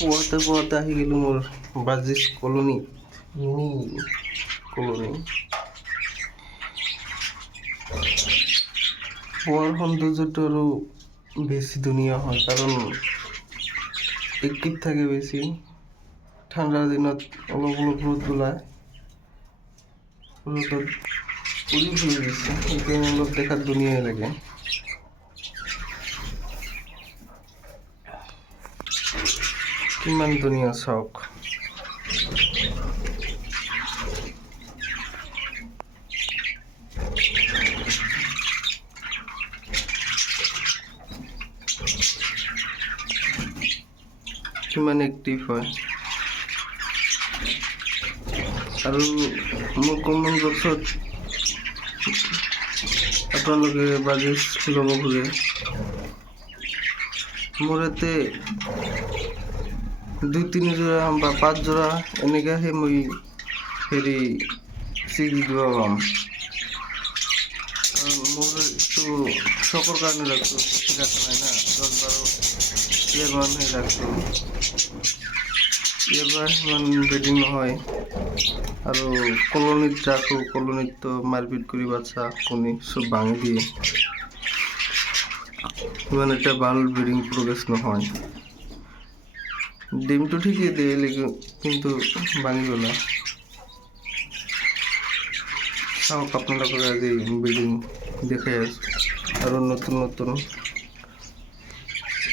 পুৱাতে আহি গ'লোঁ মোৰ বাজিছ কলনীত, মিনি কলনী। পুৱাৰ সৌন্দৰ্যটো আৰু বেছি ধুনীয়া হয়, কাৰণ এক্টিভ থাকে বেছি। ঠাণ্ডাৰ দিনত অলপ ৰ'দ ওলায়, ৰ'দত উৰি ফুৰি গৈছে, সেইকাৰণে অলপ দেখাত ধুনীয়াই লাগে। কিমান ধুনীয়া চাওক। কিমান এক্টিভ হয়। আৰু মোৰ কমেণ্ট বক্সত আপোনালোকে বাজিছ ল'ব খোজে, মোৰ ইয়াতে 2-3 যোৰা বা 5 যোৰা এনেকাহে মই হেৰি 6 দিব পাম। কাৰণ মোৰ এইটো চকৰ কাৰণে ৰাখছোঁ, বেছি ৰাখা নাই না, 10-12 ইয়াৰ মানহে ৰাখছোঁ। ইয়াৰ পৰা সিমান ব্ৰিডিং নহয়। আৰু কলনীত ৰাখোঁ, কলনীততো মাৰপিট কৰি বাচ্চা কণী চব ভাঙি দিয়ে, ইমান এটা ভাল ব্ৰিডিং প্ৰগ্ৰেছ নহয়। ডিমটো ঠিকই দিয়ে, কিন্তু ভাঙি পেলায়। চাওক, আপোনালোকক আজি ব্ৰিডিং দেখাই আছোঁ, আৰু নতুন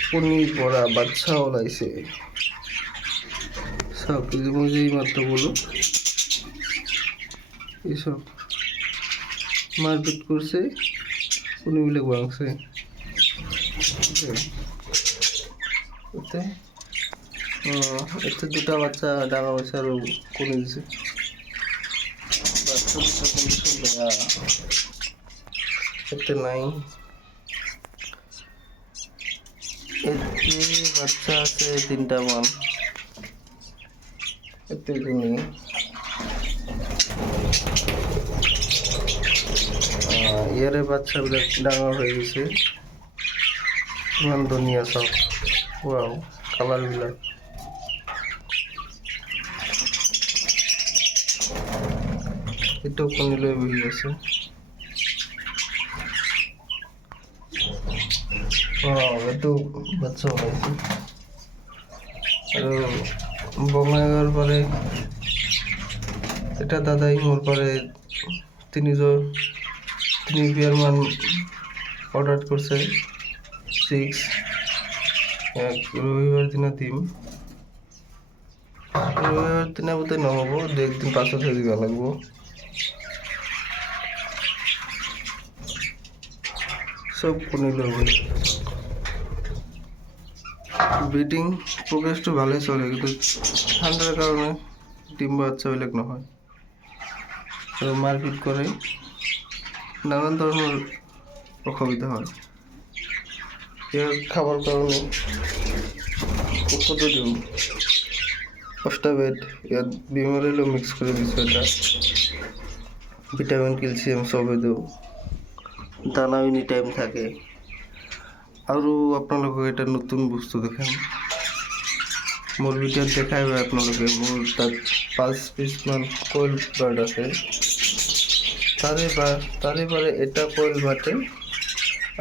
কণীৰ পৰা বাচ্চা ওলাইছে। চাওক, মই যে মাত্ৰ বলো, এইসব মারপিট করছে, কণিগুলো ভাঙছে। এতে 2টা বাচ্চা ডাঙা হয়েছে আর কণি দিছে। এতে নাই, এতে বাচ্চা আছে 3টা মান, এতে কণি। ইয়ারে বাচ্চাবিলাক ডাঙৰ হৈ গৈছে, ইমান ধুনীয়া চাওক। ৱাও, কালাৰবিলাক এইটো কণী লৈ বহি আছে। এইটো বাচ্চা ওলাইছে। আৰু বঙাইগাঁৱৰ পাৰে এটা দাদাই মোৰ পাৰে 3 পেয়ার মান অর্ডার করছে, 6 রবিবার দিনে দিম। রবিবার দিনে বোধহয় নহব, 2 একদিন পাছত দিব লাগবো। সব কণী লব। ব্রিডিং প্রগ্রেসটো ভালোই চলে, কিন্তু ঠান্ডার কারণে ডিম বাচ্চাবিলাক নহয় আৰু মারপিট করে, নানান ধরনের অসুবিধা হয়। ইয়ার খাবার কারণে ওষুধও দিওঁ, অষ্টাবেড ইয়াত বিমরেলো মিক্স করে দিছোঁ, এটা ভিটামিন ক্যালসিয়াম সবে দিওঁ, দানা এনি টাইম থাকে। আৰু আপোনালোকক এটা নতুন বস্তু দেখাম, মোৰ ভিডিঅ'ত দেখাইব আপোনালোকে। মোৰ তাত 5 পিচ মান কইল বার্ড আছে, তারে পরে এটা কইল বাটে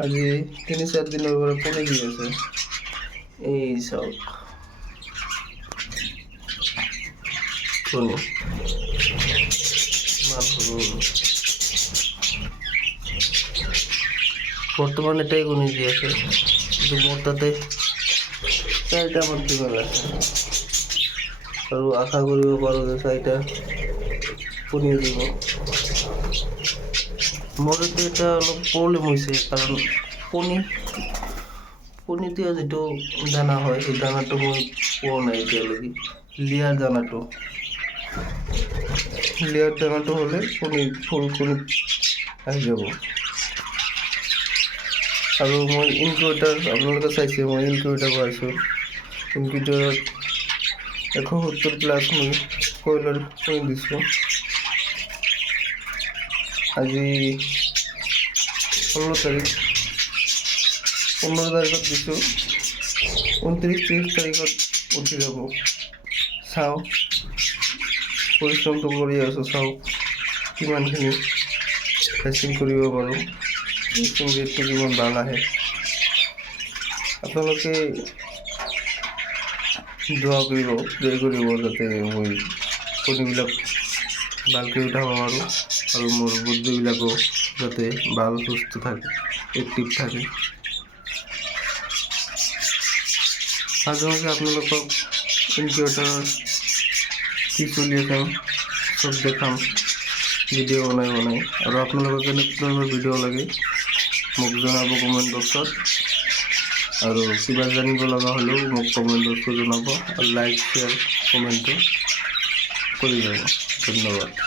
আজি 3-4 দিনের পরে কমে গিয়েছে। এই সব বর্তমানে এটাই কমে গিয়েছে, কিন্তু মোর তাতে 4টা আমার ফিমেল আছে। আৰু আশা কৰিব পাৰোঁ যে 4টা কণী দিব। মোৰ এটা অলপ প্ৰব্লেম হৈছে, কাৰণ কণী দিয়া যিটো দানা হয়, সেই দানাটো মই পোৱা নাই এতিয়ালৈকে। লেয়াৰ দানাটো হ'লে ফুল কণী আহি যাব। আৰু মই ইনকিউবেটাৰ, আপোনালোকে চাইছে মই ইনকিউবেটাৰ বহাইছোঁ। ইনকিউবেটাৰত 170+ মই কইলৰ কণী দিছোঁ। আজি 16 তাৰিখ, 15 তাৰিখত দিছোঁ, 29-30 তাৰিখত উঠি যাব। চাওঁ, পৰিশ্ৰমটো কৰি আছোঁ, চাওঁ কিমানখিনি ফেচিং কৰিব পাৰোঁ, ফেচিং ৰেটটো কিমান ভাল আহে। আপোনালোকে দোৱা কৰিব, প্ৰে কৰিব যাতে মই কণীবিলাক ভালকৈ উঠাব পাৰোঁ আৰু মোৰ বুদ্ধিবিলাকো যাতে ভাল সুস্থ থাকে, এক্টিভ থাকে। মাজে মাজে আপোনালোকক ইনকিউবেটৰৰ কি চলি আছে চব দেখাম, ভিডিঅ' বনাই আৰু আপোনালোকক কেনেকুৱা ধৰণৰ ভিডিঅ' লাগে মোক জনাব কমেণ্ট বক্সত। আৰু কিবা জানিব লগা হ'লেও মোক কমেণ্ট বক্সত জনাব আৰু লাইক শ্বেয়াৰ কমেণ্টটো কৰি যাব। ধন্যবাদ।